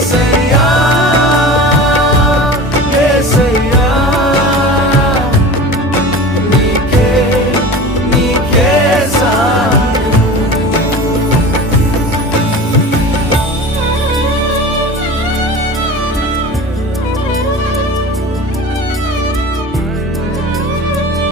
say.